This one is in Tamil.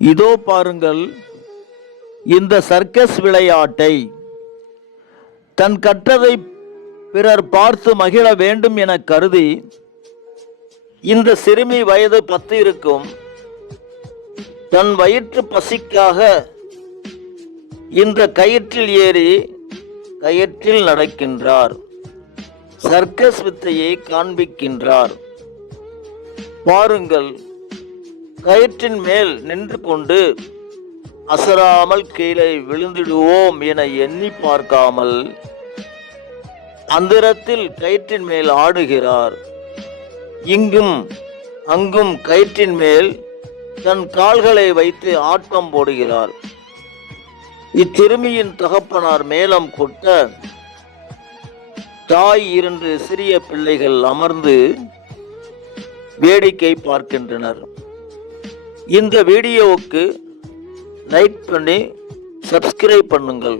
இதோ பாருங்கள் இந்த சர்க்கஸ் விளையாட்டை. தன் கற்றதை பிறர் பார்த்து மகிழ வேண்டும் என கருதி இந்த சிறுமி வயது 10 இருக்கும். தன் வயிற்று பசிக்காக இந்த கயிற்றில் ஏறி கயிற்றில் நடக்கின்றார். சர்க்கஸ் வித்தையை காண்பிக்கின்றார். பாருங்கள், கயிற்றின் மேல் நின்று கொண்டு அசராமல் கீழே விழுந்திடுவோம் என எண்ணி பார்க்காமல் அந்தரத்தில் கயிற்றின் மேல் ஆடுகிறார். இங்கும் அங்கும் கயிற்றின் மேல் தன் கால்களை வைத்து ஆட்டம் போடுகிறார். இச்சிறுமியின் தகப்பனார் மேளம் கொட்ட தாய் 2 சிறிய பிள்ளைகள் அமர்ந்து வேடிக்கை பார்க்கின்றனர். இந்த வீடியோவுக்கு லைக் பண்ணி சப்ஸ்கிரைப் பண்ணுங்கள்.